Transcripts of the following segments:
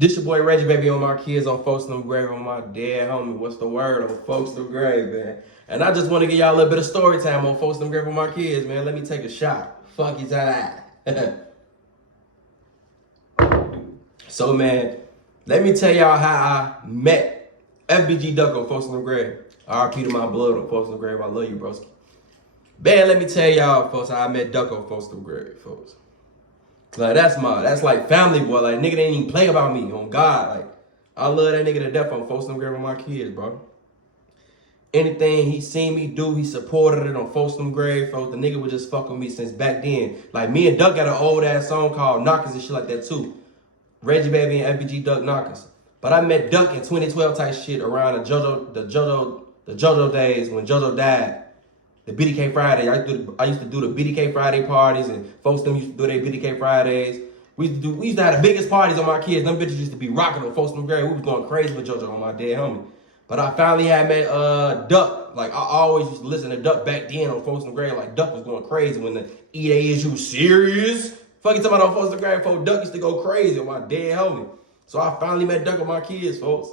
This your boy Reggie, baby, on my kids, on Folks Them Grave, on my dead homie. What's the word on Folks Them Grave, man? And I just want to give y'all a little bit of story time on Folks Them Grave on my kids, man. Let me take a shot. Fuck you, that. So, man, let me tell y'all how I met FBG Duck on Folks Them Grave. RP to my blood on Folks Them Grave. I love you, broski. Man, let me tell y'all, folks, how I met Duck on Folks Them Grave, folks. Like, that's like family, boy. Like, nigga didn't even play about me, on God. Like, I love that nigga to death on Folks Them Grave on my kids, bro. Anything he seen me do, he supported it on Folks Them Grave, folks. The nigga would just fuck with me since back then. Like, me and Duck got an old ass song called Knockers and shit like that too. Reggie, baby, and FBG Duck Knockers. But I met Duck in 2012 type shit around the JoJo days when JoJo died. The BDK Friday. I used to do the BDK Friday parties, and folks them used to do their BDK Fridays. We used to have the biggest parties on my kids. Them bitches used to be rocking on Folks Them Grave. We was going crazy with JoJo on my dead homie. But I finally had met Duck. Like, I always used to listen to Duck back then on Folks Them Grave. Like, Duck was going crazy when the E-Day is you serious? Fucking talking about on Folks Them Grave, folks. Duck used to go crazy on my dead homie. So I finally met Duck on my kids, folks.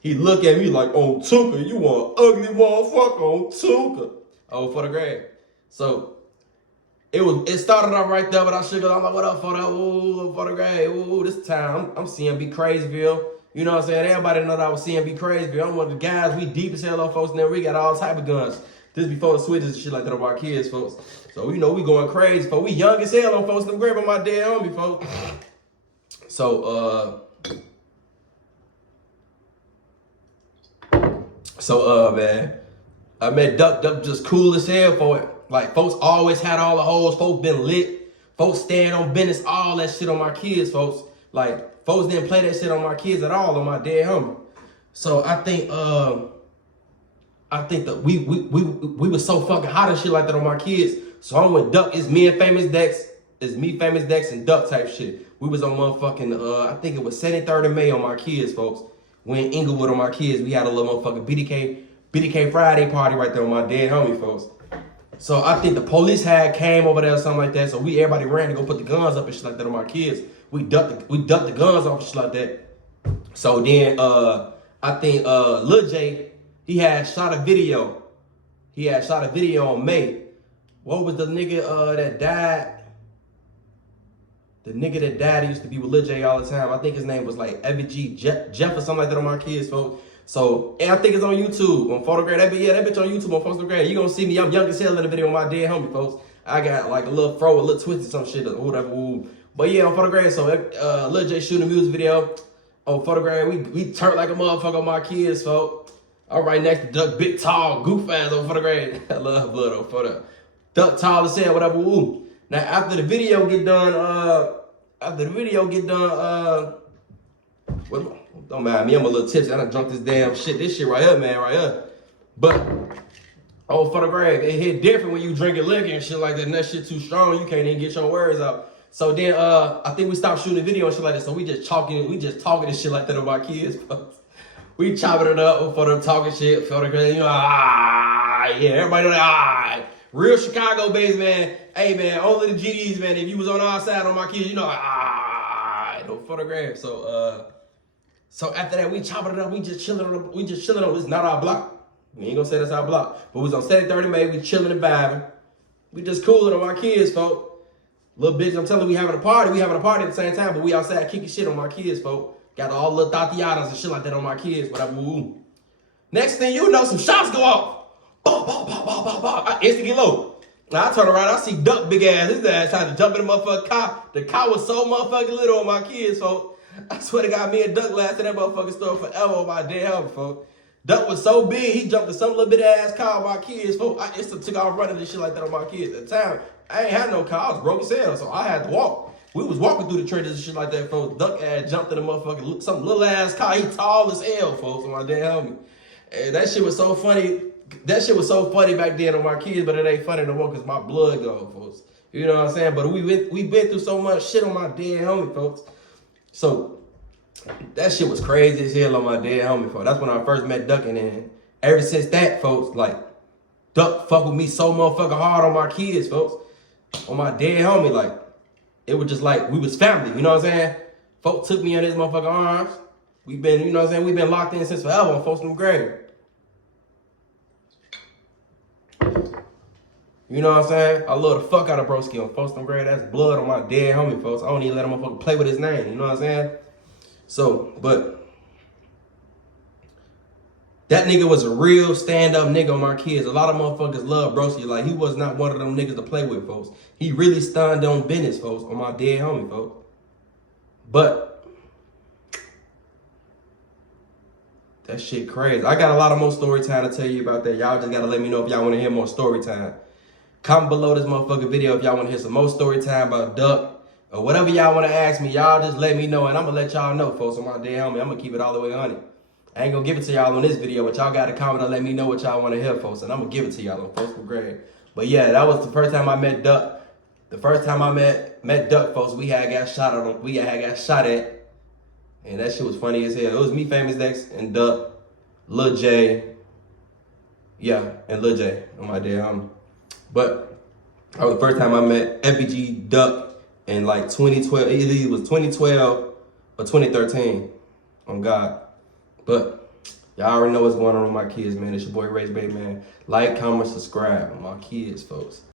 He look at me like, on Tuka, you want ugly motherfucker on Tuka. Oh, for the grave. So it started off right there, but I shook it. I'm like, what up for the for the grave? Ooh, this time I'm CMB Crazyville. You know what I'm saying? Everybody know that I was CMB Crazyville. I'm one of the guys. We deep as hell on folks, and then we got all type of guns. This before the switches and shit like that on our kids, folks. So you know we going crazy, folks. We young as hell on Folks Them Grave on my dead homie, folks. Man, I met Duck. Duck just cool as hell for it. Like, folks always had all the hoes. Folks been lit. Folks stand on business. All that shit on my kids, folks. Like, folks didn't play that shit on my kids at all on my dead homie. So I think that we was so fucking hot and shit like that on my kids. So I'm with Duck. It's me and Famous Dex. It's me, Famous Dex, and Duck type shit. We was on motherfucking I think it was 73rd of May on my kids, folks. We in Inglewood on my kids. We had a little motherfucking BDK Friday party right there on my dead homie, folks. So I think the police came over there or something like that. So everybody ran to go put the guns up and shit like that on my kids. We ducked the guns off and shit like that. So then I think Lil J, he had shot a video. He had shot a video on May. What was the nigga that died? The nigga that died, he used to be with Lil J all the time. I think his name was like FBG Jeff or something like that on my kids, folks. So, and I think it's on YouTube, on Photograph. That bitch on YouTube on Photograph. You gonna see me, I'm young as hell in the video on my dead homie, folks. I got like a little fro, a little twist or some shit or whatever. Ooh. But yeah, on Photograph, so Lil J shooting a music video on Photograph. We turned like a motherfucker on my kids, folks. I'm right next to Duck, big, tall, goof ass on Photograph. I love blood on Photo. Duck tall as hell, whatever, ooh. Now, after the video get done, don't mind me, I'm a little tipsy. I done drunk this damn shit. This shit right here, man, right here. But on Photograph, it hit different when you drinking liquor and shit like that. And that shit too strong, you can't even get your words out. So then I think we stopped shooting the video and shit like that. So we just talking and shit like that with my kids. We chopping it up for them talking shit, Photograph, you know, yeah, everybody know that, real Chicago based, man. Hey, man, only the GDs, man. If you was on our side on my kids, you know, no Photograph. So after that, we chopping it up. We just chilling on. It's not our block. We ain't gonna say that's our block. But we was on 73rd May. We chilling and vibing. We just cooling on my kids, folks. Little bitch, I'm telling you, we having a party. We having a party at the same time, but we outside kicking shit on my kids, folks. Got all the little Tatianas and shit like that on my kids. Whatever. Ooh. Next thing you know, some shots go off. Boom, boom, boom, boom, boom, boom. I instantly get low. Now I turn around, I see Duck big ass. His ass trying to jump in the motherfucking car. The car was so motherfucking little on my kids, folks. I swear to God, me and Duck lasted that motherfucking store forever on my dead homie, folks. Duck was so big, he jumped in some little bit ass car on my kids, folks. I instantly took off running and shit like that on my kids. At the time, I ain't had no car. I was broke as hell, so I had to walk. We was walking through the trenches and shit like that, folks. Duck ass jumped in the motherfucking, some little ass car. He tall as hell, folks, on my dead homie. And that shit was so funny. That shit was so funny back then on my kids, but it ain't funny no more because my blood gone, folks. You know what I'm saying? But we been through so much shit on my dead homie, folks. So that shit was crazy as hell on my dead homie, folks. That's when I first met Duck, and then ever since that, folks, like, Duck fuck with me so motherfucking hard on my kids, folks. On my dead homie, like, it was just like we was family, you know what I'm saying? Folks took me in his motherfucking arms. We been, you know what I'm saying? We been locked in since forever on folks from grade. You know what I'm saying? I love the fuck out of broski on folks from grade. That's blood on my dead homie, folks. I don't even let a motherfucker play with his name. You know what I'm saying? So, but that nigga was a real stand-up nigga on my kids. A lot of motherfuckers love broski. Like, he was not one of them niggas to play with, folks. He really stunned on business, folks, on my dead homie, folks. But that shit crazy. I got a lot of more story time to tell you about that. Y'all just gotta let me know if y'all want to hear more story time. Comment below this motherfucking video if y'all want to hear some more story time about Duck or whatever y'all want to ask me. Y'all just let me know, and I'm gonna let y'all know, folks, on my dead homie. I'm gonna keep it all the way on it. I ain't gonna give it to y'all on this video, but y'all gotta comment and let me know what y'all want to hear, folks, and I'm gonna give it to y'all on folks from grade. But yeah, that was the first time I met Duck. The first time I met Duck, folks, we had got shot at, and that shit was funny as hell. It was me, Famous Dex, and Duck, Lil J, yeah, and Lil J on my dead homie. But that was the first time I met FBG Duck in like 2012. Either it was 2012 or 2013. On God. But y'all already know what's going on with my kids, man. It's your boy Reggie, Baybee, man. Like, comment, subscribe. My kids, folks.